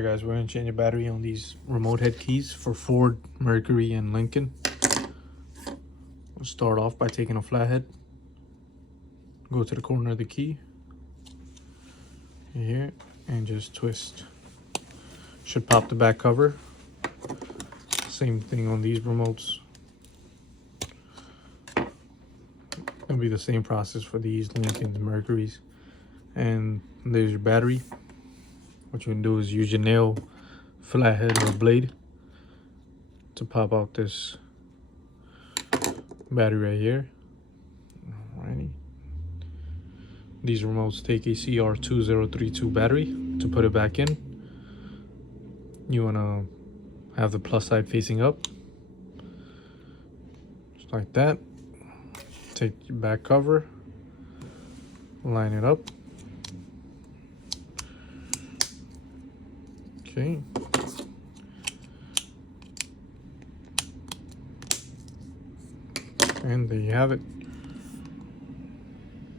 Alright guys, we're going to change the battery on these remote head keys for Ford, Mercury, and Lincoln. We'll start off by taking a flathead. Go to the corner of the key. Here, and just twist. Should pop the back cover. Same thing on these remotes. It'll be the same process for these Lincolns, Mercuries. And there's your battery. What you can do is use your nail, flathead, or blade to pop out this battery right here. Alrighty. These remotes take a CR2032 battery. To put it back in, you want to have the plus side facing up. Just like that. Take your back cover, line it up. Okay. And there you have it.